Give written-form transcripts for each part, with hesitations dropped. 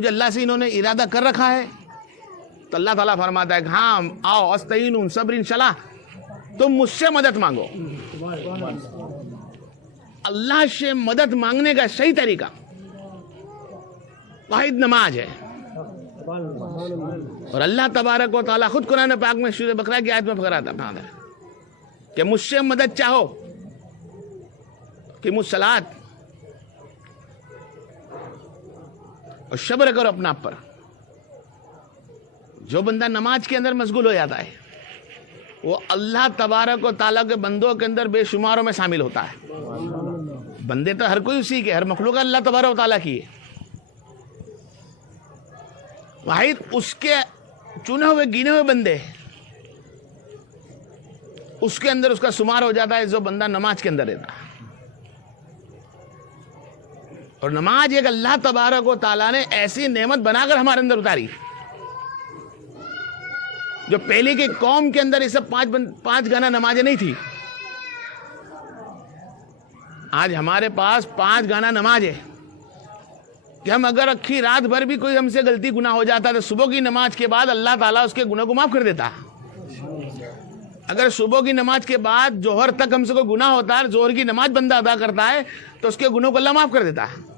کچھ اللہ سے انہوں نے ارادہ کر رکھا ہے تو اللہ تعالیٰ فرماتا ہے کہ ہاں آؤ استعینوا صبر انشاءاللہ، تم مجھ سے مدد مانگو۔ اللہ سے مدد مانگنے کا صحیح طریقہ واحد نماز ہے، اور اللہ تبارک و تعالیٰ خود قرآن پاک میں سورہ بقرہ کی آیت میں فرماتا ہے کہ مجھ سے مدد چاہو کہ الصلاۃ، اور صبر کرو اپنا آپ پر۔ جو بندہ نماز کے اندر مشغول ہو جاتا ہے وہ اللہ تبارک و تعالیٰ کے بندوں کے اندر بے شماروں میں شامل ہوتا ہے۔ بندے تو ہر کوئی اسی کے، ہر مخلوق اللہ تبارک و تعالیٰ کی ہے، واحد اس کے چنے ہوئے گنے ہوئے بندے اس کے اندر اس کا شمار ہو جاتا ہے جو بندہ نماز کے اندر رہتا ہے۔ اور نماز ایک اللہ تبارک و تعالیٰ نے ایسی نعمت بنا کر ہمارے اندر اتاری جو پہلے کی قوم کے اندر یہ سب پانچ گانا نمازیں نہیں تھی۔ آج ہمارے پاس 5 گانا نماز ہے کہ ہم اگر اکھی رات بھر بھی کوئی ہم سے غلطی گناہ ہو جاتا تو صبح کی نماز کے بعد اللہ تعالیٰ اس کے گناہ کو معاف کر دیتا۔ اگر صبح کی نماز کے بعد ظہر تک ہم سے کوئی گناہ ہوتا ہے، ظہر کی نماز بندہ ادا کرتا ہے تو اس کے گناہوں کو اللہ معاف کر دیتا ہے۔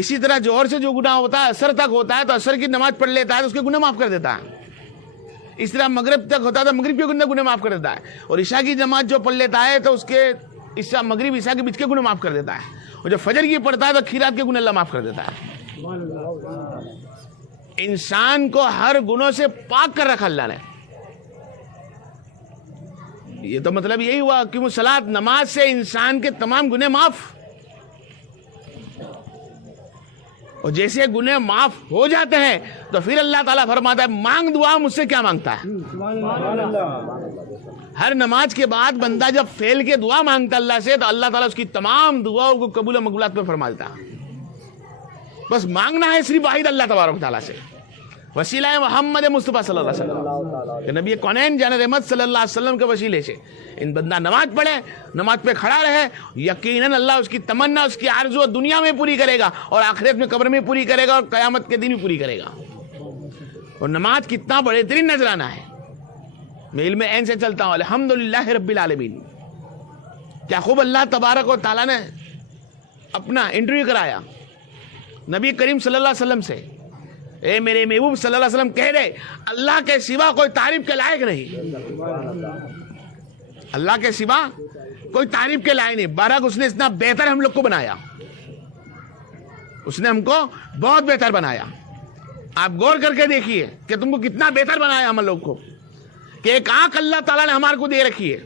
اسی طرح ظہر سے جو گناہ ہوتا ہے عصر تک ہوتا ہے تو عصر کی نماز پڑھ لیتا ہے تو اس کے گناہ معاف کر دیتا ہے۔ اس طرح مغرب تک ہوتا ہے تو مغرب کے گناہ معاف کر دیتا ہے، اور عشاء کی نماز جو پڑھ لیتا ہے تو اس کے عشاء مغرب عشاء کے بیچ کے گناہ معاف کر دیتا ہے، اور جو فجر کی پڑھتا ہے تو کھیرات کے گناہ اللہ معاف کر دیتا ہے۔ انسان کو ہر گناہ سے پاک کر رکھا اللہ نے۔ یہ تو مطلب یہی ہوا کہ الصلاۃ، نماز سے انسان کے تمام گناہ معاف، اور جیسے گناہ معاف ہو جاتے ہیں تو پھر اللہ تعالیٰ فرماتا ہے مانگ دعا مجھ سے کیا مانگتا ہے۔ ہر نماز کے بعد بندہ جب پھیل کے دعا مانگتا اللہ سے تو اللہ تعالیٰ اس کی تمام دعاؤں کو قبول و مقبولات پہ فرما دیتا ہے۔ بس مانگنا ہے صرف واحد اللہ تبارک تعالیٰ سے، وسیلہ محمد مصطفیٰ صلی اللہ علیہ وسلم کہ نبی کونین جان رحمت صلی اللہ علیہ وسلم کے وسیلے سے ان بندہ نماز پڑھے، نماز پہ کھڑا رہے، یقیناً اللہ اس کی تمنا، اس کی آرزو دنیا میں پوری کرے گا، اور آخرت میں قبر میں پوری کرے گا، اور قیامت کے دن بھی پوری کرے گا۔ اور نماز کتنا بڑے ترین نذرانہ ہے۔ میں علم عین سے چلتا ہوں، الحمدللہ رب العالمین۔ کیا خوب اللہ تبارک و تعالیٰ نے اپنا انٹرویو کرایا نبی کریم صلی اللہ علیہ وسلم سے، اے میرے محبوب صلی اللہ علیہ وسلم کہہ رہے اللہ کے سوا کوئی تعریف کے لائق نہیں، اللہ کے سوا کوئی تعریف کے لائق نہیں، برحق اس نے اتنا بہتر ہم لوگ کو بنایا، اس نے ہم کو بہت بہتر بنایا۔ آپ غور کر کے دیکھیے کہ تم کو کتنا بہتر بنایا ہم لوگ کو، کہ ایک آنکھ اللہ تعالیٰ نے ہمارے کو دے رکھی ہے،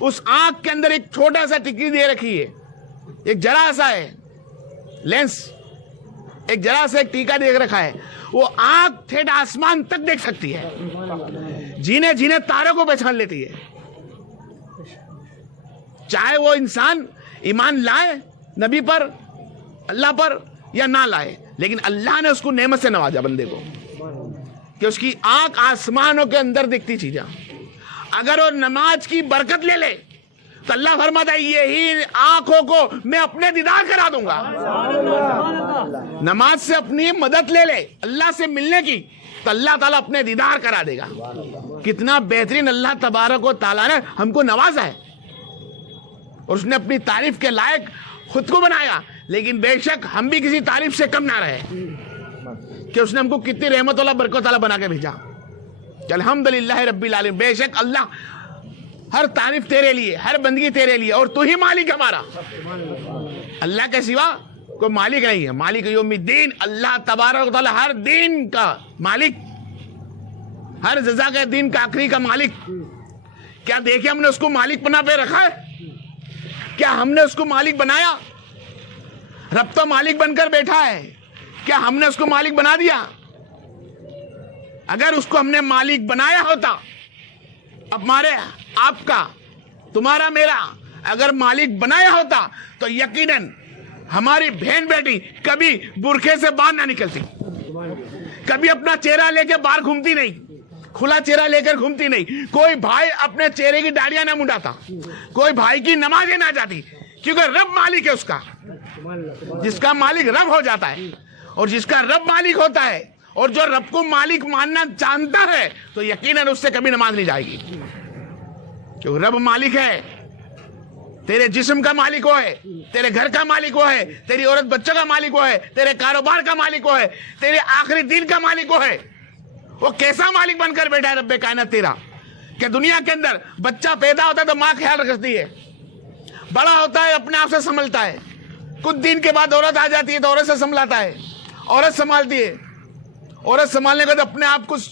اس آنکھ کے اندر ایک چھوٹا سا ٹکی دے رکھی ہے، ایک جرا سا ہے لینس، ایک جرا سا ایک ٹیکا دیکھ رکھا ہے، وہ آنکھ ٹھیٹ آسمان تک دیکھ سکتی ہے، جینے جینے تاروں کو پہچان لیتی ہے۔ چاہے وہ انسان ایمان لائے نبی پر، اللہ پر، یا نہ لائے، لیکن اللہ نے اس کو نعمت سے نوازا بندے کو کہ اس کی آنکھ آسمانوں کے اندر دیکھتی چیزیں۔ اگر وہ نماز کی برکت لے لے تو اللہ فرماتا ہے یہی آنکھوں کو میں اپنے دیدار کرا دوں گا۔ نماز سے اپنی مدد لے لے اللہ سے ملنے کی تو اللہ تعالیٰ اپنے دیدار کرا دے گا۔ کتنا بہترین اللہ تبارک و تعالیٰ نے ہم کو نوازا ہے، اور اس نے اپنی تعریف کے لائق خود کو بنایا، لیکن بے شک ہم بھی کسی تعریف سے کم نہ رہے کہ اس نے ہم کو کتنی رحمت اللہ برکت والا بنا کے بھیجا۔ الحمدللہ رب العالمین، بے شک اللہ ہر تعریف تیرے لیے، ہر بندگی تیرے لیے، اور تو ہی مالک ہمارا، اللہ کے سوا کوئی مالک نہیں ہے۔ مالک یوم الدین، اللہ تبارک و تعالی ہر دین کا مالک، ہر جزا کے دین کا آخری کا مالک۔ کیا دیکھیں ہم نے اس کو مالک بنا پہ رکھا ہے؟ کیا ہم نے اس کو مالک بنایا؟ رب تو مالک بن کر بیٹھا ہے، کیا ہم نے اس کو مالک بنا دیا؟ اگر اس کو ہم نے مالک بنایا ہوتا، ہمارے آپ کا، تمہارا، میرا اگر مالک بنایا ہوتا تو یقیناً ہماری بہن بیٹی کبھی برقعے سے باہر نہ نکلتی، کبھی اپنا چہرہ لے کے باہر گھومتی نہیں، کھلا چہرہ لے کر گھومتی نہیں، کوئی بھائی اپنے چہرے کی داڑیاں نہ منڈاتا، کوئی بھائی کی نمازیں نہ جاتی، کیونکہ رب مالک ہے اس کا، جس کا مالک رب ہو جاتا ہے، اور جس کا رب مالک ہوتا ہے اور جو رب کو مالک ماننا جانتا ہے تو یقیناً اس سے کبھی نماز نہیں جائے گی، کیونکہ رب مالک ہے، تیرے جسم کا مالک وہ ہے، تیرے گھر کا مالک وہ ہے، تیری عورت بچوں کا مالک وہ ہے، تیرے کاروبار کا مالک وہ ہے، تیرے آخری دن کا مالک وہ ہے۔ وہ کیسا مالک بن کر بیٹھا ہے رب کائنات تیرا، کہ دنیا کے اندر بچہ پیدا ہوتا ہے تو ماں خیال رکھتی ہے، بڑا ہوتا ہے اپنے آپ سے سنبھلتا ہے، کچھ دن کے بعد عورت آ جاتی ہے تو عورت سے سنبھلاتا ہے، عورت سنبھالتی ہے، عورت سنبھالنے کے بعد اپنے آپ کچھ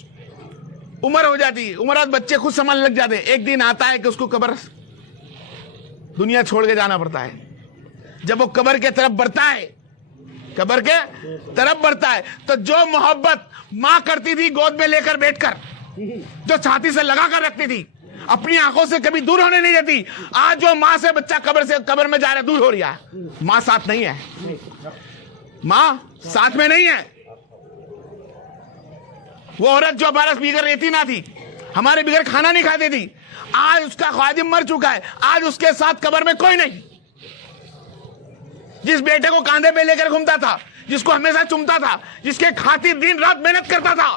عمر ہو جاتی ہے، عمر بعد بچے خود سنبھالنے لگ جاتے ہیں، ایک دن آتا ہے کہ اس کو قبر دنیا چھوڑ کے جانا پڑتا ہے۔ جب وہ قبر کے طرف بڑھتا ہے، قبر کے طرف بڑھتا ہے تو جو محبت ماں کرتی تھی گود میں لے کر بیٹھ کر، جو چھاتی سے لگا کر رکھتی تھی، اپنی آنکھوں سے کبھی دور ہونے نہیں دیتی، آج جو ماں سے بچہ قبر میں جا رہا ہے دور ہو رہا ہے، ماں ساتھ نہیں ہے، ماں ساتھ میں نہیں ہے۔ وہ عورت جو ہمارا بغیر ریتی نہ تھی، ہمارے بغیر کھانا نہیں کھاتی تھی، آج اس کا خادم مر چکا ہے، آج اس کے ساتھ قبر میں کوئی نہیں۔ جس بیٹے کو کاندھے پہ لے کر گھومتا تھا، جس کو ہمیشہ چومتا تھا، جس کے خاطر دن رات محنت کرتا تھا،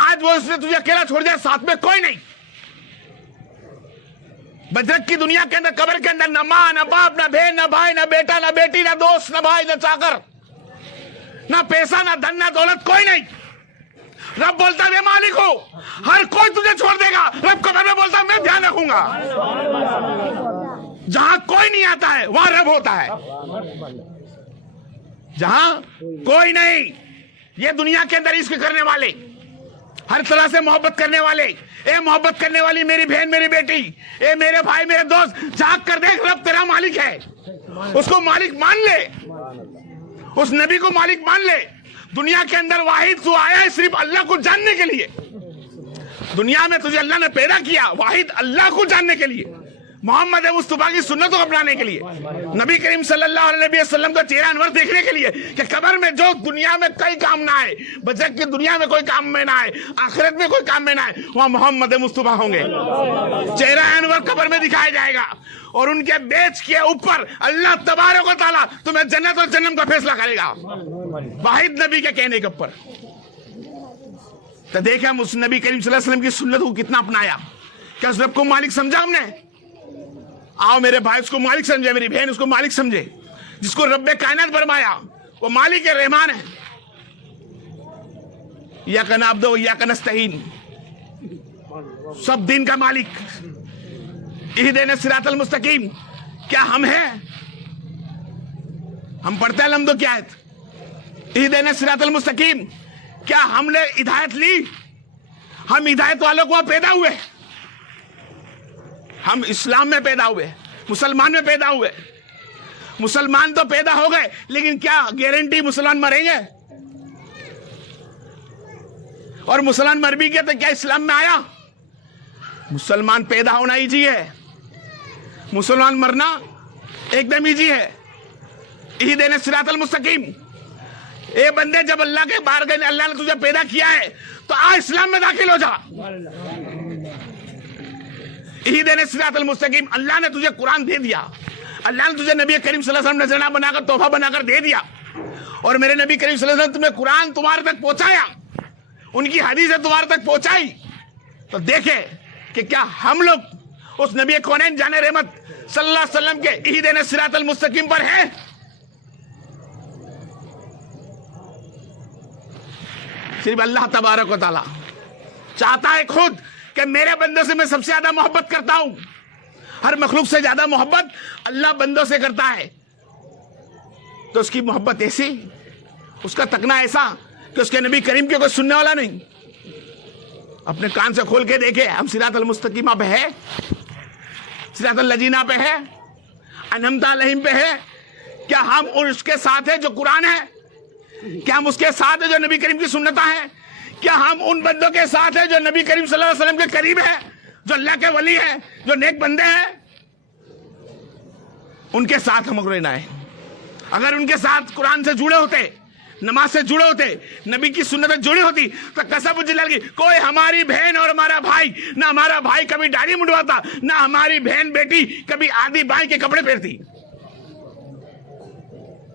آج وہ اس نے تجھے اکیلا چھوڑ دیا، ساتھ میں کوئی نہیں۔ بجرگ کی دنیا کے اندر، قبر کے اندر، نہ ماں نہ باپ نہ بہن نہ بھائی نہ بیٹا نہ بیٹی نہ دوست نہ بھائی نہ چاکر نہ پیسہ نہ دھن نہ دولت، کوئی نہیں۔ رب بولتا میں مالک ہوں، ہر کوئی تجھے چھوڑ دے گا، رب قبر میں بولتا میں دھیان رکھوں گا۔ جہاں کوئی نہیں آتا ہے وہاں رب ہوتا ہے، جہاں کوئی نہیں۔ یہ دنیا کے اندر عشق کرنے والے، ہر طرح سے محبت کرنے والے، اے محبت کرنے والی میری بہن میری بیٹی، اے میرے بھائی میرے دوست، جھانک کر دیکھ، رب تیرا مالک ہے، اس کو مالک مان لے، اس نبی کو مالک مان لے۔ دنیا کے اندر واحد جو آیا ہے صرف اللہ کو جاننے کے لیے، دنیا میں تجھے اللہ نے پیدا کیا واحد اللہ کو جاننے کے لیے، محمد مصطفیٰ کی سنتوں کو اپنانے کے لیے، نبی کریم صلی اللہ علیہ وسلم کا چہرہ انور دیکھنے کے لیے، کہ قبر میں جو دنیا میں کوئی کام نہ آئے، بچک کی دنیا میں کوئی کام میں نہ آئے، آخرت میں کوئی کام میں نہ آئے، وہاں محمد مصطفیٰ ہوں گے، چہرہ انور قبر میں دکھایا جائے گا، اور ان کے بیچ کے اوپر اللہ تبارک و تعالیٰ تمہیں جنت اور جہنم کا فیصلہ کرے گا، واحد نبی کے کہنے کے اوپر۔ تو دیکھیں ہم اس نبی کریم صلی اللہ علیہ وسلم کی سنت کو کتنا اپنایا، کیا اس رب کو مالک سمجھا ہم نے؟ آؤ میرے بھائی اس کو مالک سمجھے، میری بہن اس کو مالک سمجھے، جس کو رب کائنات فرمایا وہ مالک رحمان ہے۔ ایاک نعبد و ایاک نستعین، سب دین کا مالک، اہدنا الصراط المستقیم، کیا ہم ہیں؟ ہم پڑھتے ہیں الحمد کی آیت، اہدنا الصراط المستقیم، کیا ہم نے ہدایت لی؟ ہم ہدایت والوں کو پیدا ہوئے، ہم اسلام میں پیدا ہوئے، مسلمان میں پیدا ہوئے، مسلمان تو پیدا ہو گئے، لیکن کیا گارنٹی مسلمان مریں گے؟ اور مسلمان مر بھی گیا تو کیا اسلام میں آیا؟ مسلمان پیدا ہونا ایزی ہے، مسلمان مرنا ایک دم ایزی ہے۔ اہدنا الصراط المستقیم، اے بندے جب اللہ کے بارگاہ اللہ نے تجھے پیدا کیا ہے تو آ اسلام میں داخل ہو جا۔ اہدنا الصراط المستقیم، اللہ نے تجھے قرآن دے دیا، اللہ نے تجھے نبی کریم صلی اللہ علیہ وسلم نذرانہ بنا کر تحفہ بنا کر دے دیا، اور میرے نبی کریم صلی اللہ علیہ وسلم تمہیں قرآن تمہارے تک پہنچایا، ان کی حدیثیں تمہارے تک پہنچائی، تو دیکھیں کہ کیا ہم لوگ اس نبی کونین جان رحمت صلی اللہ علیہ وسلم کے اہدنا الصراط المستقیم پر ہیں؟ صرف اللہ تبارک و تعالیٰ چاہتا ہے خود کہ میرے بندوں سے میں سب سے زیادہ محبت کرتا ہوں، ہر مخلوق سے زیادہ محبت اللہ بندوں سے کرتا ہے، تو اس کی محبت ایسی، اس کا تکنا ایسا کہ اس کے نبی کریم کے کوئی سننے والا نہیں۔ اپنے کان سے کھول کے دیکھے، ہم صراط المستقیمہ پہ ہے، صراط الذین پہ ہے، انعمت علیہم پہ ہے، کیا ہم اس کے ساتھ ہیں جو قرآن ہے؟ کیا ہم اس کے ساتھ ہیں جو نبی کریم کی سنتیں ہیں؟ کیا ہم ان بندوں کے ساتھ ہیں جو نبی کریم صلی اللہ علیہ وسلم کے قریب ہیں، جو اللہ کے ولی ہیں، جو نیک بندے ہیں؟ ان کے ساتھ ہم کو رہنا ہے۔ اگر ان کے ساتھ قرآن سے جڑے ہوتے، نماز سے جڑے ہوتے، نبی کی سنتیں جڑی ہوتی، تو قسم جلال کی کوئی ہماری بہن اور ہمارا بھائی، نہ ہمارا بھائی کبھی داڑھی منڈواتا، نہ ہماری بہن بیٹی کبھی آدھی بائی کے کپڑے پہنتی۔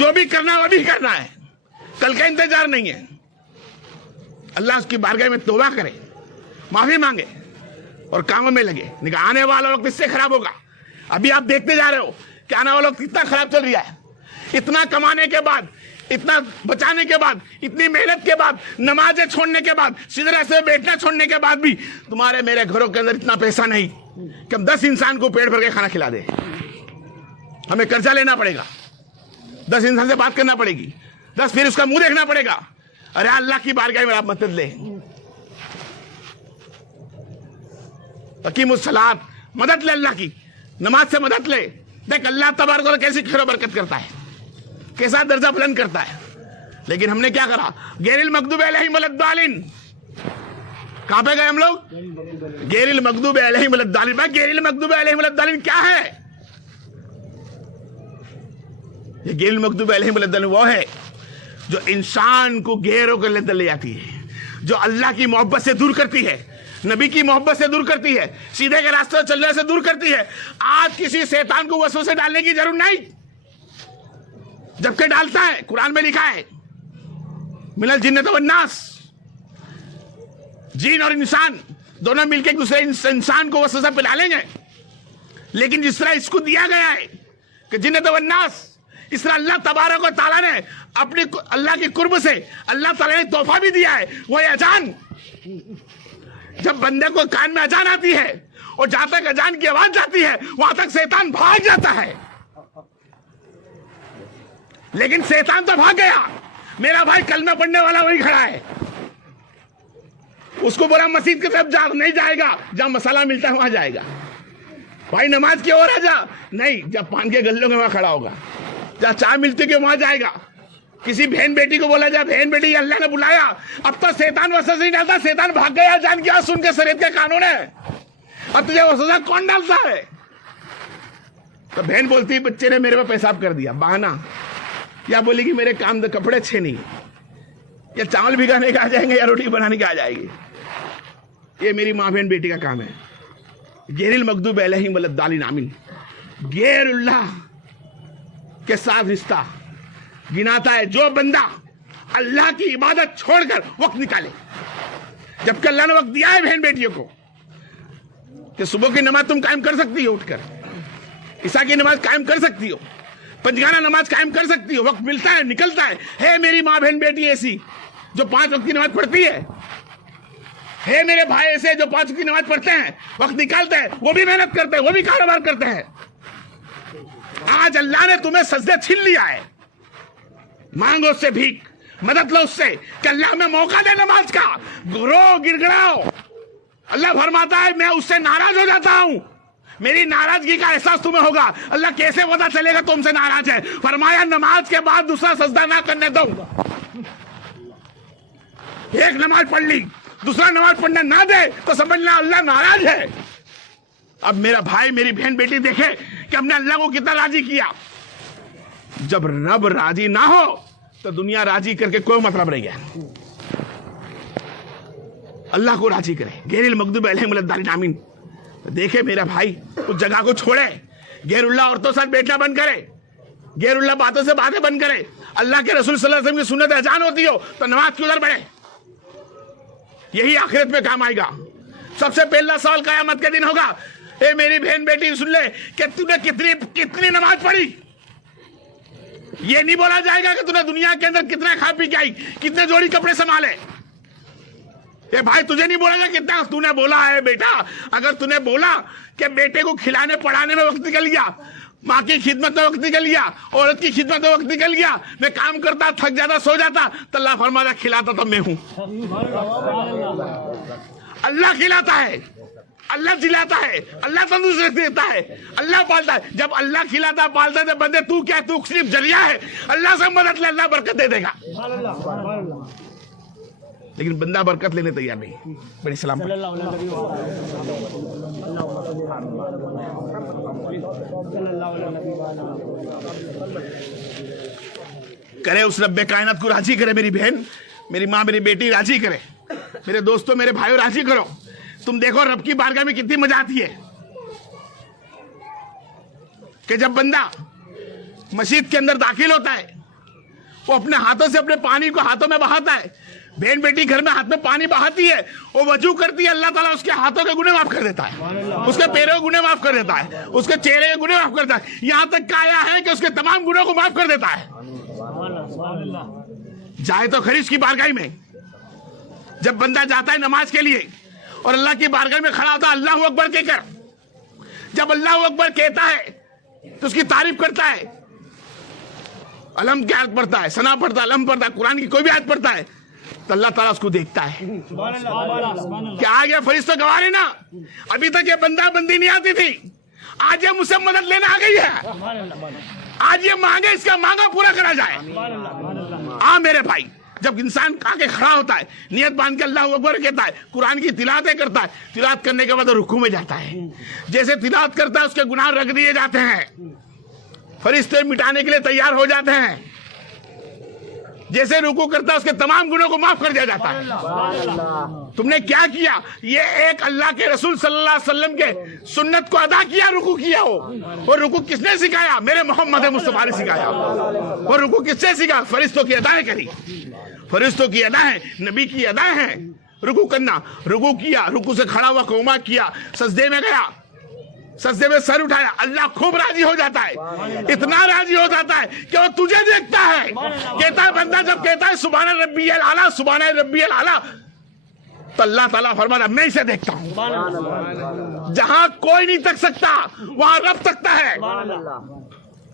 جو بھی کرنا ہے وہ بھی کرنا ہے, کل کا انتظار نہیں ہے. اللہ اس کی بارگاہ میں توبہ کرے, معافی مانگے اور کاموں میں لگے. آنے والا وقت اس سے خراب ہوگا. ابھی آپ دیکھتے جا رہے ہو کہ آنے والا وقت کتنا خراب چل رہا ہے. اتنا کمانے کے بعد, اتنا بچانے کے بعد, اتنی محنت کے بعد, نمازیں چھوڑنے کے بعد, سیدھے راستے میں بیٹھنا چھوڑنے کے بعد بھی تمہارے میرے گھروں کے اندر اتنا پیسہ نہیں کہ ہم 10 انسان کو پیٹ بھر کے کھانا کھلا دیں. ہمیں قرضہ لینا پڑے گا, 10 انسان سے بات کرنا پڑے گی, 10 پھر اس کا منہ دیکھنا پڑے گا. ارے اللہ کی بارگاہ میں آپ مدد لیں, اقیم الصلاۃ, مدد لے اللہ کی, نماز سے مدد لے. دیکھ اللہ تبارک و تعالیٰ کیسی خیر و برکت کرتا ہے, کیسا درجہ بلند کرتا ہے. لیکن ہم نے کیا کرا؟ غیر المغضوب علیہم ولا الضالین. کہاں پہ گئے ہم لوگ؟ غیر المغضوب علیہم ولا الضالین. بھائی غیر المغضوب علیہم ولا الضالین کیا ہے؟ یہ غیر المغضوب علیہم ولا الضالین وہ ہے جو انسان کو گھیروں کے اندر لے جاتی ہے, جو اللہ کی محبت سے دور کرتی ہے, نبی کی محبت سے دور کرتی ہے, سیدھے کے راستے چلنے سے دور کرتی ہے. آج کسی شیطان کو وسوسے ڈالنے کی ضرورت نہیں, جبکہ ڈالتا ہے. قرآن میں لکھا ہے من الجنۃ والناس, جن اور انسان دونوں مل کے ایک دوسرے انسان کو وسوسہ پلا لیں گے. لیکن جس طرح اس کو دیا گیا ہے کہ جنۃ والناس, اس طرح اللہ تبارک و تعالیٰ نے اپنی اللہ کی قرب سے اللہ تعالیٰ نے تحفہ بھی دیا ہے, وہ اذان. جب بندے کو کان میں اذان آتی ہے اور جہاں تک اذان کی آواز جاتی ہے وہاں تک شیطان بھاگ جاتا ہے. لیکن شیطان تو بھاگ گیا, میرا بھائی کلمہ پڑھنے والا وہی کھڑا ہے. اس کو بولا مسجد کی طرف نہیں جائے گا, جہاں مسالہ ملتا ہے وہاں جائے گا. بھائی نماز کی اور آ جا, نہیں, جب پان کے گلوں میں وہاں کھڑا ہوگا. جہاں چائے ملتی ہے وہاں جائے گا. کسی بہن بیٹی کو بولا جائے بہن بیٹی اللہ نے بلایا, اب تو شیطان وسوسہ نہیں ڈالتا, شیطان بھاگ گیا جان کیا سن کے شریعت کے قانون ہے. اب تجھے وسوسہ کون ڈالتا ہے؟ تو بہن بولتی بچے نے میرے پہ پیشاب کر دیا, بہانا. یا بولی کہ میرے کام کپڑے اچھے نہیں, یا چاول بھگانے کا آ جائیں گے یا روٹی بنانے کا آ جائے گی. یہ میری ماں بہن بیٹی کا کام ہے. غیر المغضوب علیہم ولا الضالین, آمین. غیر اللہ کے ساتھ رشتہ گناتا ہے جو بندہ اللہ کی عبادت چھوڑ کر وقت نکالے. جبکہ اللہ نے وقت دیا ہے بہن بیٹیوں کو کہ صبح کی نماز تم قائم کر سکتی ہو, اٹھ کر عشاء کی نماز قائم کر سکتی ہو, پنجگانہ نماز قائم کر سکتی ہو. وقت ملتا ہے, نکلتا ہے میری ماں بہن بیٹی ایسی جو 5 وقت کی نماز پڑھتی ہے میرے بھائی ایسے جو 5 وقت کی نماز پڑھتے ہیں, وقت نکالتے ہیں, وہ بھی محنت کرتے ہیں, وہ بھی کاروبار کرتے ہیں. آج اللہ نے تمہیں سجدے چھین لیا ہے, مانگو اس سے بھیک, مدد لو اس سے کہ اللہ ہمیں موقع دے نماز کا, رو گر گڑاؤ. اللہ فرماتا ہے میں اس سے ناراض ہو جاتا ہوں, میری ناراضگی کا احساس تمہیں ہوگا. اللہ کیسے پتا چلے گا تم سے ناراض ہے؟ فرمایا نماز کے بعد دوسرا سجدہ نہ کرنے دو. ایک نماز پڑھ لی, دوسرا نماز پڑھنے نہ دے تو سمجھنا اللہ ناراض ہے. اب میرا بھائی میری بہن بیٹی دیکھے کہ ہم نے اللہ کو کتنا راضی کیا. جب رب راضی نہ ہو تو دنیا راضی کر کے کوئی مطلب نہیں ہے. اللہ کو راضی کرے. غیر المغضوب علیہم ولا الضالین, آمین. دیکھے میرا بھائی اس جگہ کو چھوڑے, غیر اللہ عورتوں سے بیٹھنا بند کرے, غیر اللہ باتوں سے باتیں بند کرے. اللہ کے رسول صلی اللہ علیہ وسلم کی سنت اذان ہوتی ہو تو نماز کی ادھر بڑھے, یہی آخرت میں کام آئے گا. سب سے پہلا سوال قیامت کے دن ہوگا, اے میری بہن بیٹی سن لے کہ تو نے کتنی نماز پڑھی. یہ نہیں بولا جائے گا کہ تو نے دنیا کے اندر کتنا کھا پی کے آئی, کتنے جوڑی کپڑے سنبھالے. اے بھائی تجھے نہیں بولا گا کتنا تو نے بولا ہے. بیٹا اگر تو نے بولا کہ بیٹے کو کھلانے پڑھانے میں وقت نکل گیا, ماں کی خدمت میں وقت نکل گیا, عورت کی خدمت میں وقت نکل گیا, میں کام کرتا تھک جاتا سو جاتا, تو اللہ فرماتا کھلاتا تو میں ہوں. اللہ کھلاتا ہے, اللہ جلاتا ہے, اللہ تندرست دیتا ہے, اللہ پالتا ہے. جب اللہ کھلاتا پالتا ہے بندے تو کیا, تو صرف ذریعہ ہے. اللہ سے مدد لے, اللہ برکت دے دے گا. لیکن بندہ برکت لینے تیار نہیں. بڑی سلام کرے, اس رب کائنات کو راضی کرے. میری بہن, میری ماں, میری بیٹی راضی کرے. میرے دوستوں, میرے بھائیوں راضی کرو. تم دیکھو رب کی بارگاہ میں کتنی مزہ آتی ہے کہ جب بندہ مسجد کے اندر داخل ہوتا ہے وہ اپنے ہاتھوں سے اپنے پانی کو ہاتھوں میں بہاتا ہے. بہن بیٹی گھر میں ہاتھ میں پانی بہاتی ہے, وہ وضو کرتی ہے, اللہ تعالیٰ اس کے ہاتھوں کے گناہ معاف کر دیتا ہے, اس کے پیروں کے گناہ معاف کر دیتا ہے, اس کے چہرے کے گناہ معاف کر دیتا ہے, یہاں تک کہ آیا ہے کہ اس کے تمام گناہوں کو معاف کر دیتا ہے. جائے تو خریش کی بارگاہ میں جب بندہ جاتا ہے نماز کے لیے اور اللہ کی بارگاہ میں کھڑا ہوتا ہے, اللہ اکبر کہہ کر جب اللہ اکبر کہتا ہے تو اس کی تعریف کرتا ہے, علم کی آیت پڑھتا ہے, ثنا پڑھتا ہے, علم پڑھتا ہے, قرآن کی کوئی بھی آیت پڑھتا ہے تو اللہ تعالیٰ اس کو دیکھتا ہے کہ آ گیا فرشتہ گواہ نا, ابھی تک یہ بندہ بندی نہیں آتی تھی, آج یہ مجھ سے مدد لینے آ گئی ہے, آج یہ مانگے اس کا مانگا پورا کرا جائے. میرے بھائی, جب انسان آ کے کھڑا ہوتا ہے, نیت باندھ کے اللہ اکبر کہتا ہے, قرآن کی تلاوتیں کرتا ہے, تلاوت کرنے کے بعد رکوع میں جاتا ہے, جیسے تلاوت کرتا ہے اس کے گناہ رکھ دیے جاتے ہیں, فرشتے مٹانے کے لیے تیار ہو جاتے ہیں, جیسے رکوع کرتا ہے اس کے تمام گناہوں کو معاف کر دیا جاتا ہے. تم نے کیا کیا؟ یہ ایک اللہ کے رسول صلی اللہ علیہ وسلم کے سنت کو ادا کیا, رکوع کیا ہو. اور رکوع کس نے سکھایا؟ میرے محمد مصطفیٰ نے سکھایا. اور رکوع کس سے سکھا؟ فرشتوں کی ادائیں کری, فرشتوں کی ادائیں, نبی کی ادائیں ہیں. رکوع کرنا, رکوع کیا, رکوع سے کھڑا ہوا قوما کیا, سجدے میں گیا, سجدے میں سر اٹھایا, اللہ خوب راضی ہو جاتا ہے, اتنا راضی ہو جاتا ہے کہ وہ تجھے دیکھتا ہے. کہتا ہے بندہ جب کہتا ہے سبحان ربی الاعلیٰ, سبحان ربی الاعلیٰ, تو اللہ تعالیٰ فرماتا ہے میں اسے دیکھتا ہوں. جہاں کوئی نہیں تک سکتا وہاں رب تکتا ہے.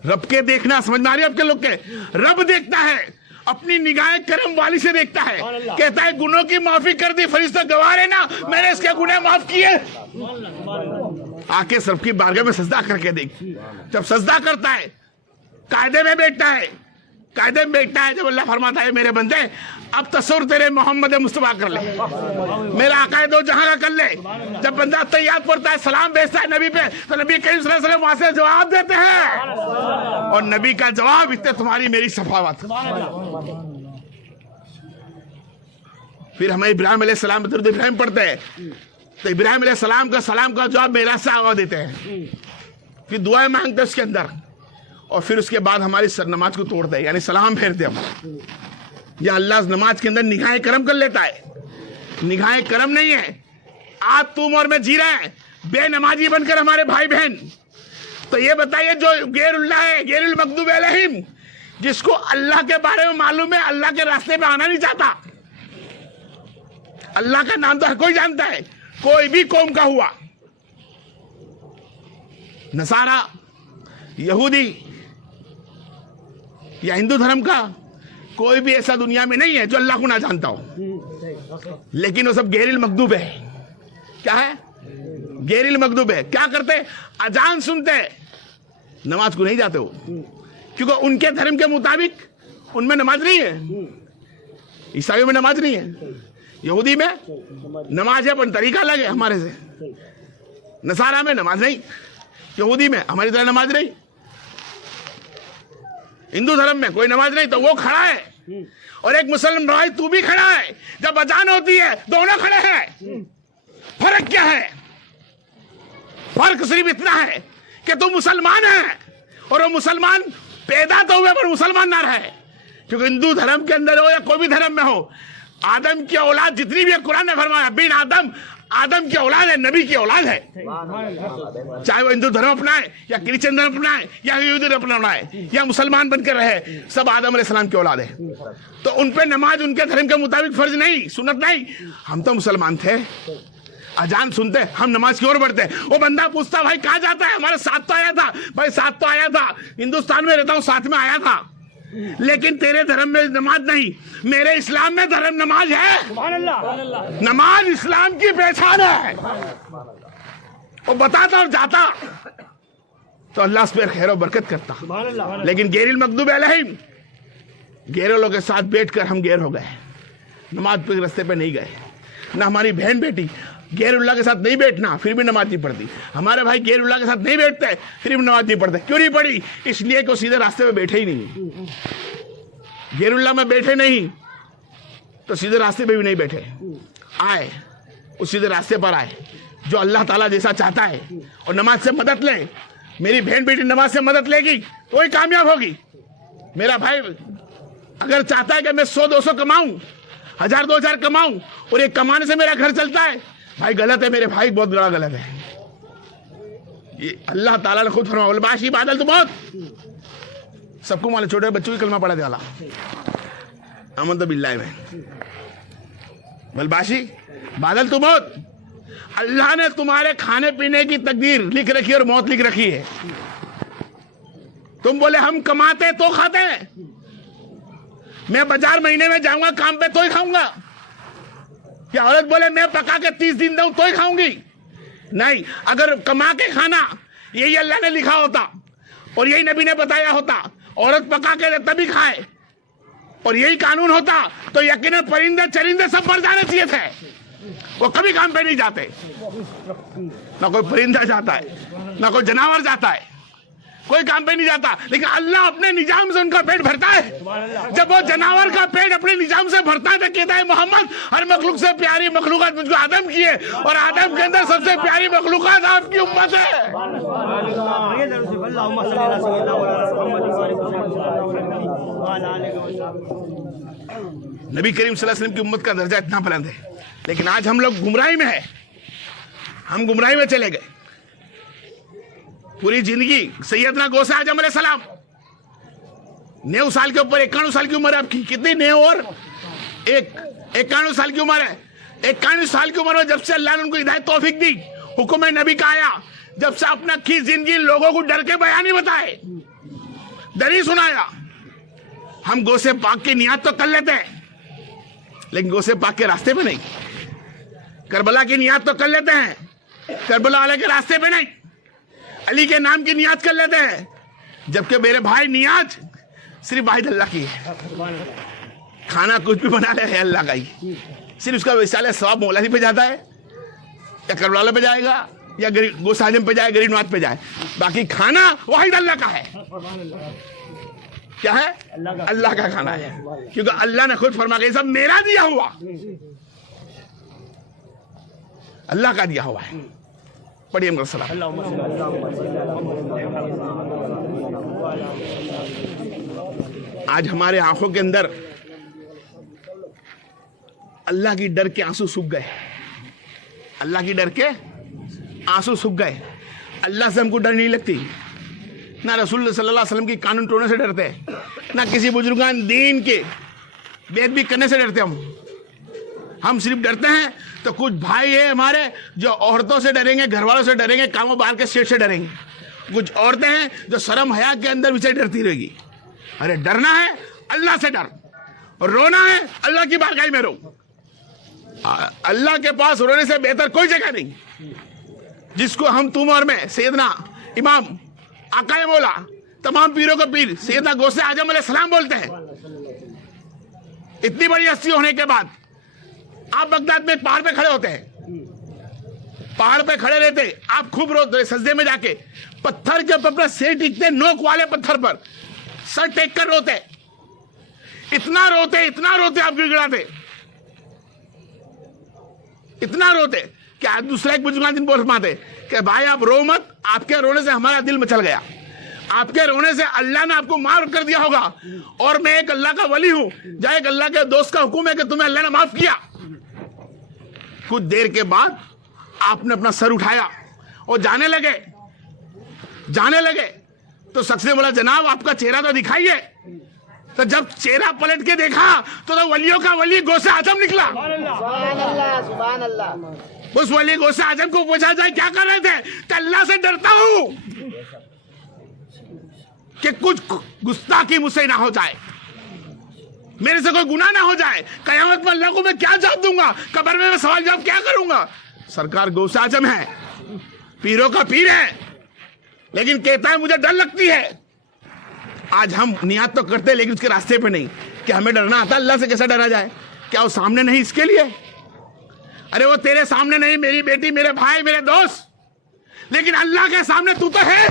رب کے دیکھنا سمجھ میں آ رہی ہے آپ کے لوگ کے؟ رب دیکھتا ہے, اپنی نگاہ کرم والی سے دیکھتا ہے, کہتا ہے گناہوں کی معافی کر دی, فرشتہ گواہ ہے نا میں نے اس کے گناہ معاف کیے. آ کے سب کی بارگاہ میں سجدہ کر کے دیکھ, جب سجدہ کرتا ہے قاعدے میں بیٹھتا ہے, قاعدے میں بیٹھتا ہے, جب اللہ فرماتا ہے میرے بندے اب تصور تیرے محمد مصطفیٰ کر لے, میرا عقائد و جہاں کا کر لے. جب بندہ تحیات پڑھتا ہے, سلام بھیجتا ہے نبی پہ, تو نبی کریم صلی اللہ علیہ وسلم وہاں سے جواب دیتے ہیں, اور نبی کا جواب اس سے تمہاری میری صفاوت. پھر ہمیں ابراہیم علیہ السلام درود ابراہیم پڑھتے ہیں, تو ابراہیم علیہ السلام کا سلام کا جواب میرا سے آغاز دیتے ہیں, پھر دعائیں مانگتے اس کے اندر, اور پھر اس کے بعد ہماری سر نماز کو توڑتے ہیں, یعنی سلام پھیرتے ہم. یا اللہ نماز کے اندر نگاہ کرم کر لیتا ہے, نگاہ کرم نہیں ہے. آج تم اور میں جی رہے ہیں بے نمازی بن کر ہمارے بھائی بہن, تو یہ بتائیے جو غیر اللہ ہے, غیر المغضوب علیہم, جس کو اللہ کے بارے میں معلوم ہے, اللہ کے راستے پہ آنا نہیں چاہتا. اللہ کا نام تو ہر کوئی جانتا ہے, کوئی بھی قوم کا ہوا, نصارہ, یہودی یا ہندو دھرم کا, کوئی بھی ایسا دنیا میں نہیں ہے جو اللہ کو نہ جانتا ہو, لیکن وہ سب غیر المغضوب ہے. کیا ہے؟ غیر المغضوب ہے. کیا کرتے؟ اذان سنتے, نماز کو نہیں جاتے ہو, کیونکہ ان کے دھرم کے مطابق ان میں نماز نہیں ہے. عیسائیوں میں نماز نہیں ہے, یہودی میں نماز ہے پر طریقہ الگ ہے ہمارے سے. نصارہ میں نماز نہیں, یہودی میں ہماری طرح نماز نہیں, ہندو دھرم میں کوئی نماز نہیں. تو وہ کھڑا ہے اور ایک مسلمان بھائی تو بھی کھڑا ہے, جب اذان ہوتی ہے دونوں کھڑے ہیں. فرق کیا ہے؟ فرق صرف اتنا ہے کہ تم مسلمان ہے اور وہ مسلمان پیدا تو ہوئے پر مسلمان نہ رہے. کیونکہ ہندو دھرم کے اندر ہو یا کوئی بھی دھرم میں ہو, آدم کی اولاد جتنی بھی ہے, قرآن نے فرمایا بین آدم, آدم کی اولاد ہے, نبی کی اولاد ہے. چاہے وہ ہندو دھرم اپنائے یا کرسچن دھرم اپنائے یا یہودی دھرم اپنائے یا مسلمان بن کر رہے, سب آدم علیہ السلام کی اولاد ہے. تو ان پہ نماز ان کے دھرم کے مطابق فرض نہیں, سنت نہیں. ہم تو مسلمان تھے, اذان سنتے ہم نماز کی اور بڑھتے. وہ بندہ پوچھتا بھائی کہاں جاتا ہے؟ ہمارے ساتھ تو آیا تھا. بھائی ساتھ تو آیا تھا, ہندوستان میں رہتا ہوں, ساتھ میں آیا تھا, لیکن تیرے دھرم میں نماز نہیں, میرے اسلام میں دھرم نماز ہے. نماز اسلام کی پہچان ہے. وہ بتاتا اور جاتا تو اللہ اس پر خیر و برکت کرتا. لیکن غیر المغضوب علیہم, غیروں لوگوں کے ساتھ بیٹھ کر ہم غیر ہو گئے, نماز پہ رستے پہ نہیں گئے. نہ ہماری بہن بیٹی غیر اللہ کے ساتھ نہیں بیٹھنا پھر بھی نماز نہیں پڑھتی, ہمارے بھائی غیر اللہ کے ساتھ نہیں بیٹھتے پھر بھی نماز نہیں پڑھتے. کیوں نہیں پڑھی؟ اس لیے کہ وہ سیدھے راستے پہ بیٹھے ہی نہیں, غیر اللہ میں بیٹھے نہیں تو سیدھے راستے پہ بھی نہیں بیٹھے. آئے اس سیدھے راستے پر آئے جو اللہ تعالیٰ جیسا چاہتا ہے, اور نماز سے مدد لے. میری بہن بیٹی نماز سے مدد لے گی تو وہی کامیاب ہوگی. میرا بھائی اگر چاہتا ہے کہ میں 100-200 کماؤں, 1000-2000 کماؤں اور یہ کمانے سے میرا گھر چلتا ہے, بھائی غلط ہے میرے بھائی, بہت بڑا غلط ہے. یہ اللہ تعالیٰ نے خود فرمایا والباشی بادل تو بہت, سب کو معلوم, چھوٹے بچوں کی کلمہ پڑھا دیا آمنت باللہ میں, والباشی بادل تو بہت. اللہ نے تمہارے کھانے پینے کی تقدیر لکھ رکھی اور موت لکھ رکھی ہے. تم بولے ہم کماتے تو کھاتے ہیں, میں بازار مہینے میں جاؤں گا کام پہ تو ہی کھاؤں گا. کیا عورت بولے میں پکا کے 30 دن دوں تو ہی کھاؤں گی؟ نہیں, اگر کما کے کھانا یہی اللہ نے لکھا ہوتا اور یہی نبی نے بتایا ہوتا, عورت پکا کے دے تبھی کھائے, اور یہی قانون ہوتا تو یقیناً پرندے چرندے سب مر جانے چاہیے تھے. وہ کبھی کام پہ نہیں جاتے, نہ کوئی پرندہ جاتا ہے نہ کوئی جانور جاتا ہے, کوئی کام پہ نہیں جاتا. لیکن اللہ اپنے نظام سے ان کا پیٹ بھرتا ہے. جب وہ جانور کا پیٹ اپنے نظام سے بھرتا ہے تو کہتا ہے محمد ہر مخلوق سے پیاری مخلوقات مجھ کو آدم کی ہے, اور آدم کے اندر سب سے پیاری مخلوقات آپ کی امت ہے. نبی کریم صلی اللہ علیہ وسلم کی امت کا درجہ اتنا بلند ہے, لیکن آج ہم لوگ گمراہی میں ہیں, ہم گمراہی میں چلے گئے. پوری زندگی سیدنا غوث اعظم علیہ السلام 90 سال کے اوپر, 91 سال کی عمر ہے آپ کی, کتنی 90 اور 91 سال کی عمر ہے. 91 سال کی عمر میں جب سے اللہ نے ان کو ہدایت توفیق دی, حکم نبی کا آیا, جب سے اپنا کی زندگی لوگوں کو ڈر کے بیان نہیں بتائے, ڈر ہی سنایا. ہم غوث پاک کی نیت تو کر لیتے ہیں لیکن غوث پاک کے راستے پہ نہیں. کربلا کی نیت تو کر لیتے ہیں, کربلا والے کے راستے پہ نہیں. علی کے نام کی نیت کر لیتے ہیں, جبکہ میرے بھائی نیت صرف واحد اللہ کی ہے. کھانا کچھ بھی بنا لے ہے اللہ کا ہی, صرف اس کا وصال ثواب مولا پہ جاتا ہے, یا کربلا پہ جائے گا, یا غوث اعظم پہ جائے, غریب نواز پہ جائے. باقی کھانا واحد اللہ کا ہے. کیا ہے؟ اللہ کا کھانا ہے, کیونکہ اللہ نے خود فرمایا کہ یہ سب میرا دیا ہوا, اللہ کا دیا ہوا ہے. پڑھیے ہم سلام. آج ہمارے آنکھوں کے اندر اللہ کی ڈر کے آنسو سوکھ گئے, اللہ کی ڈر کے آنسو سوکھ گئے. اللہ سے ہم کو ڈر نہیں لگتی, نہ رسول اللہ صلی اللہ علیہ وسلم کی قانون توڑنے سے ڈرتے, نہ کسی بزرگان دین کے بیعت بھی کرنے سے ڈرتے. ہم صرف ڈرتے ہیں تو کچھ بھائی ہیں ہمارے جو عورتوں سے ڈریں گے, گھر والوں سے ڈریں گے, کاموں باہر کے سیٹ سے ڈریں گے. کچھ عورتیں ہیں جو شرم حیا کے اندر بھی سے ڈرتی رہے گی. ارے ڈرنا ہے اللہ سے ڈر, اور رونا ہے اللہ کی بارگاہ میں رو. اللہ کے پاس رونے سے بہتر کوئی جگہ نہیں, جس کو ہم تم اور میں سیدنا امام آقا مولا تمام پیروں کا پیر سیدنا غوث اعظم علیہ السلام بولتے ہیں. اتنی بڑی ہستی ہونے کے بعد آپ بغداد میں پہاڑ پہ کھڑے ہوتے ہیں, پہاڑ پہ کھڑے رہتے, آپ خوب روتے سجدے میں جا کے, پتھر کے اوپر اپنا سر ٹکتے, نوک والے پتھر پر سر ٹیک کر روتے, اتنا روتے آپ گڑ گڑاتے, اتنا روتے کہ دوسرا ایک بزرگان دن بول فرماتے کہ بھائی آپ رو مت, آپ کے رونے سے ہمارا دل مچل گیا, آپ کے رونے سے اللہ نے آپ کو معاف کر دیا ہوگا, اور میں ایک اللہ کا ولی ہوں, جہاں ایک اللہ کے دوست کا حکم ہے کہ تمہیں اللہ نے معاف کیا. کچھ دیر کے بعد آپ نے اپنا سر اٹھایا اور جانے لگے تو شخص نے بولا جناب آپ کا چہرہ تو دکھائیے. تو جب چہرہ پلٹ کے دیکھا تو ولیوں کا ولی غوث اعظم نکلا. سبحان اللہ. اس ولی غوث اعظم کو پوچھا جائے کیا کر رہے تھے, کہ اللہ سے ڈرتا ہوں کہ کچھ گستاخی مجھ سے نہ ہو جائے, میرے سے کوئی گناہ نہ ہو جائے, قیامت میں اللہ کو میں کیا جواب دوں گا, قبر میں سوال جواب کیا کروں گا. سرکار غوث اعظم ہے, پیروں کا پیر ہے, لیکن کہتا ہے مجھے ڈر لگتی ہے. آج ہم نیت تو کرتے لیکن اس کے راستے پہ نہیں. کہ ہمیں ڈرنا آتا, اللہ سے کیسا ڈرا جائے, کیا وہ سامنے نہیں اس کے لیے؟ ارے وہ تیرے سامنے نہیں, میری بیٹی, میرے بھائی, میرے دوست, لیکن اللہ کے سامنے تو ہے.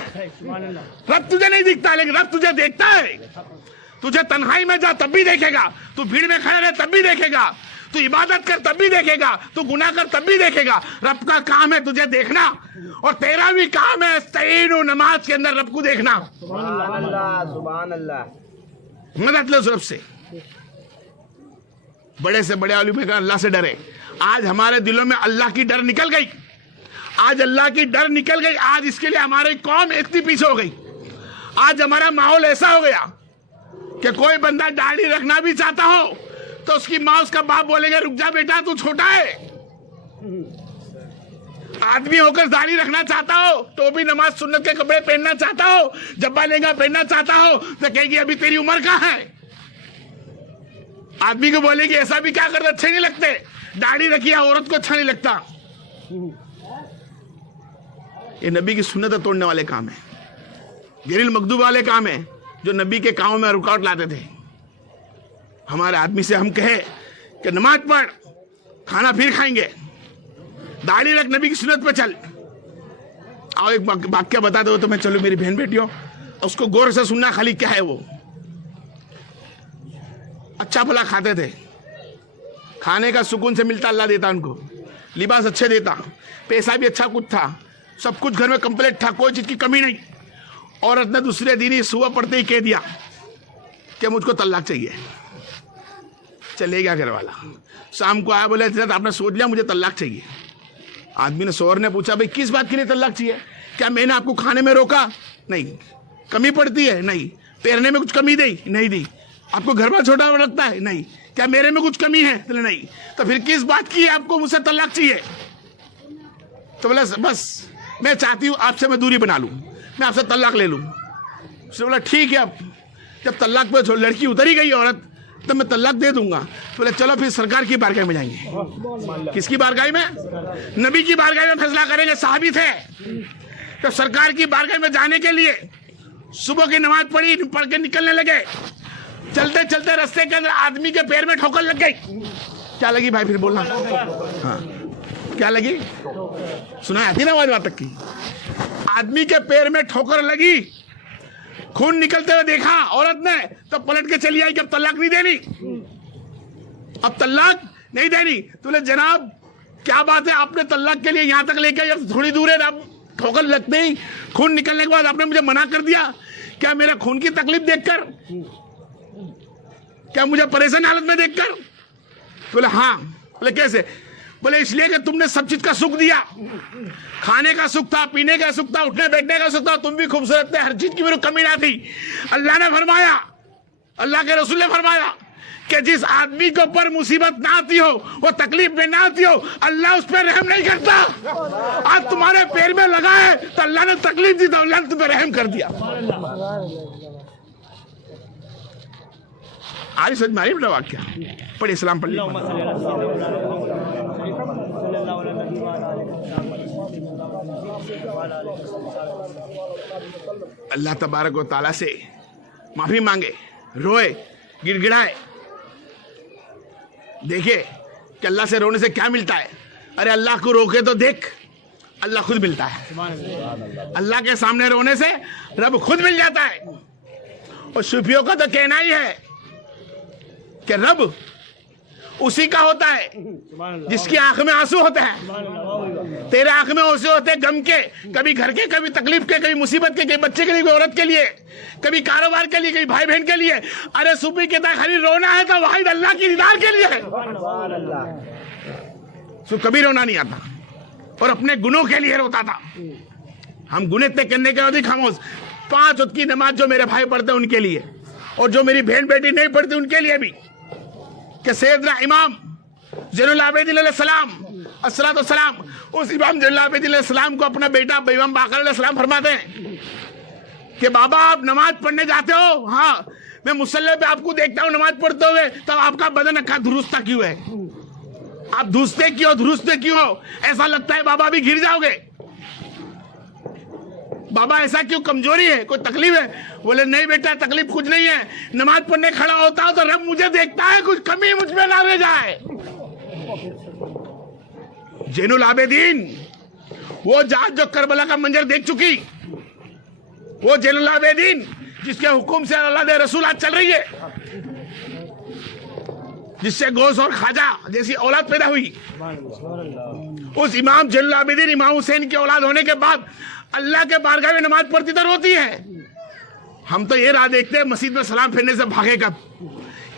رب تجھے نہیں دکھتا لیکن رب تجھے دیکھتا ہے. تجھے تنہائی میں جا تب بھی دیکھے گا, تو بھیڑ میں کھڑے رہے تب بھی دیکھے گا, تو عبادت کر تب بھی دیکھے گا, تو گناہ کر تب بھی دیکھے گا. رب کا کام ہے تجھے دیکھنا, اور تیرا بھی کام ہے استعینوا نماز کے اندر رب کو دیکھنا. سبحان اللہ. مدد لو رب سے. بڑے سے بڑے عالم کا اللہ سے ڈرے. آج ہمارے دلوں میں اللہ کی ڈر نکل گئی, آج اللہ کی ڈر نکل گئی. آج اس کے لیے ہماری قوم اتنی پیچھے ہو گئی. آج ہمارا ماحول ایسا ہو گیا کہ کوئی بندہ داڑھی رکھنا بھی چاہتا ہو تو اس کی ماں اس کا باپ بولے گا رک جا بیٹا تو چھوٹا ہے. آدمی ہو کر داڑھی رکھنا چاہتا ہو, ٹوپی نماز سنت کے کپڑے پہننا چاہتا ہو, جبا لہنگا پہننا چاہتا ہو تو کہے گی ابھی تیری عمر کہاں ہے. آدمی کو بولے گی ایسا بھی کیا کرتے اچھے نہیں لگتے, داڑھی رکھی ہے عورت کو اچھا نہیں لگتا. یہ نبی کی سنت توڑنے والے کام ہیں, غیر المغضوب والے کام ہیں جو نبی کے کاموں میں رکاوٹ لاتے تھے. ہمارے آدمی سے ہم کہے کہ نماز پڑھ, کھانا پھر کھائیں گے, داڑھی رکھ, نبی کی سنت پہ چل. آؤ ایک واقعہ بتا دو تو میں چلو میری بہن بیٹیوں, اس کو غور سے سننا خالی کیا ہے. وہ اچھا بھلا کھاتے تھے, کھانے کا سکون سے ملتا, اللہ دیتا ان کو, لباس اچھے دیتا, پیسہ بھی اچھا کچھ تھا, سب کچھ گھر میں کمپلیٹ تھا, کوئی چیز کی کمی نہیں. عورت نے دوسرے دن ہی صبح پڑھتے ہی کہہ دیا کہ مجھ کو طلاق چاہیے. چلے گیا گھر والا, شام کو آیا بولے آپ نے سوچ لیا مجھے طلاق چاہیے. آدمی نے شوہر نے پوچھا بھائی کس بات کے لیے طلاق چاہیے, کیا میں نے آپ کو کھانے میں روکا, نہیں. کمی پڑتی ہے, نہیں. پہننے میں کچھ کمی دی, نہیں دی. آپ کو گھر میں چھوٹا لگتا ہے, نہیں. کیا میرے میں کچھ کمی ہے, نہیں. تو پھر کس بات کی ہے آپ کو مجھ سے طلاق چاہیے. تو بولا بس میں چاہتی ہوں آپ سے میں دوری بنا لوں, میں آپ سے طلاق لے لوں. اس نے بولا ٹھیک ہے. اب جب طلاق پہ لڑکی اتر ہی گئی عورت تب میں طلاق دے دوں گا. بولے چلو پھر سرکار کی بارگاہ میں جائیں گے. کس کی بارگاہ میں؟ نبی کی بارگاہ میں فیصلہ کریں گے. صحابی تھے تو سرکار کی بارگاہ میں جانے کے لیے صبح کی نماز پڑھ کے نکلنے لگے. چلتے چلتے رستے کے اندر آدمی کے پیر میں ٹھوکر لگ گئی. کیا لگی بھائی پھر بولنا, ہاں کیا لگی, سنا آتی نا آواز وہاں تک کی. آدمی کے پیر میں ٹھوکر لگی, خون نکلتے ہوئے دیکھا عورت نے تو پلٹ کے چلی آئی کہ اب طلاق نہیں دینی, اب طلاق نہیں دینی. تو بولے جناب کیا بات ہے, آپ نے طلاق کے لیے یہاں تک لے کے تھوڑی دور ہے, اب ٹھوکر لگتے ہی خون نکلنے کے بعد آپ نے مجھے منع کر دیا, کیا میرا خون کی تکلیف دیکھ کر, کیا مجھے پریشان حالت میں دیکھ کر. بولے ہاں. بولے کیسے؟ بولے اس لیے کہ تم نے سب چیز کا سکھ دیا, کھانے کا سکھ تھا, پینے کا سکھ تھا, اٹھنے بیٹھنے کا سکھ تھا, تم بھی خوبصورت تھے, ہر چیز کی میرے کمی نہ تھی. اللہ نے فرمایا, اللہ کے رسول نے فرمایا کہ جس آدمی کے اوپر مصیبت نہ آتی ہو, وہ تکلیف میں نہ آتی ہو, اللہ اس پہ رحم نہیں کرتا. آج تمہارے پیر میں لگا ہے تو اللہ نے تکلیف دی تو اللہ نے تم پہ رحم کر دیا. آج سچ ماری بڑا واقعہ پڑھ اسلام پڑھ لی. اللہ تبارک و تعالیٰ سے معافی مانگے, روئے, گڑ گڑائے. دیکھے کہ اللہ سے رونے سے کیا ملتا ہے. ارے اللہ کو روکے تو دیکھ, اللہ خود ملتا ہے. اللہ کے سامنے رونے سے رب خود مل جاتا ہے. اور صوفیوں کا تو کہنا ہی ہے کہ رب اسی کا ہوتا ہے جس کی آنکھ میں آنسو ہوتے ہیں. تیرے آنکھ میں آنسو ہوتے ہیں غم کے, کبھی گھر کے, کبھی تکلیف کے, کبھی مصیبت کے, کبھی بچے کے لیے, کوئی عورت کے لیے, کبھی کاروبار کے لیے, کبھی بھائی بہن کے لیے. ارے صوفی کہتا ہے خالی رونا ہے تو واحد اللہ کی دیدار کے لیے ہے. سو کبھی رونا نہیں آتا, اور اپنے گناہوں کے لیے روتا تھا. ہم گناہ اتنے کرنے کے بعد خاموش. 5 وقت کی نماز جو میرے بھائی پڑھتے ہیں ان کے لیے, اور جو میری بہن بیٹی نہیں پڑھتی ان کے لیے بھی, کہ سیدنا امام زین العابدین علیہ السلام الصلوۃ والسلام, اس امام زین العابدین علیہ السلام کو اپنا بیٹا امام باقر علیہ السلام فرماتے ہیں کہ بابا آپ نماز پڑھنے جاتے ہو, ہاں میں مصلی پہ آپ کو دیکھتا ہوں نماز پڑھتے ہوئے, تب آپ کا بدن اکھا دھرستا کیوں ہے, آپ دھستے کیوں, دھرستے کیوں ہو, ایسا لگتا ہے بابا بھی گر جاؤ گے, بابا ایسا کیوں, کمزوری ہے, کوئی تکلیف ہے. بولے نہیں بیٹا تکلیف کچھ نہیں ہے, نماز پڑھنے کھڑا ہوتا ہوں تو رب مجھے دیکھتا ہے, کچھ کمی مجھ میں نہ رہ جائے. زین العابدین وہ ذات جو کربلا کا منظر دیکھ چکی, وہ زین العابدین جس کے حکم سے اللہ دے رسول آج چل رہی ہے, جس سے غوث اور خواجہ جیسی اولاد پیدا ہوئی, اس امام زین العابدین امام حسین کی اولاد ہونے کے بعد اللہ کے بارگاہ میں نماز پڑھتی تو روتی ہے. ہم تو یہ راہ دیکھتے ہیں مسجد میں سلام پھیرنے سے بھاگے کب,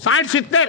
60-70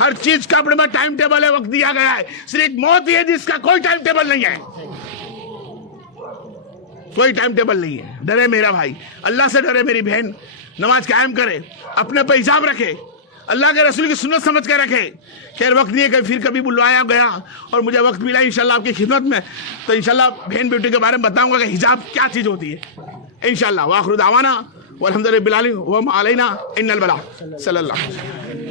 ہر چیز کا اپنے میں ٹائم ٹیبل ہے, وقت دیا گیا ہے. صرف موت ہی ہے جس کا کوئی ٹائم ٹیبل نہیں ہے, کوئی ٹائم ٹیبل نہیں ہے. ڈرے میرا بھائی, اللہ سے ڈرے میری بہن, نماز قائم کرے, اپنے پہ حساب رکھے, اللہ کے رسول کی سنت سمجھ کے رکھے. خیر وقت نہیں ہے کہ پھر کبھی بلوایا گیا اور مجھے وقت ملا انشاءاللہ آپ کی خدمت میں, تو انشاءاللہ بہن بیٹی کے بارے میں بتاؤں گا کہ حجاب کیا چیز ہوتی ہے انشاءاللہ. وآخر دعوانا والحمد للہ رب العالمین وما علینا ان البلاغ. صلی اللہ علیہ وسلم.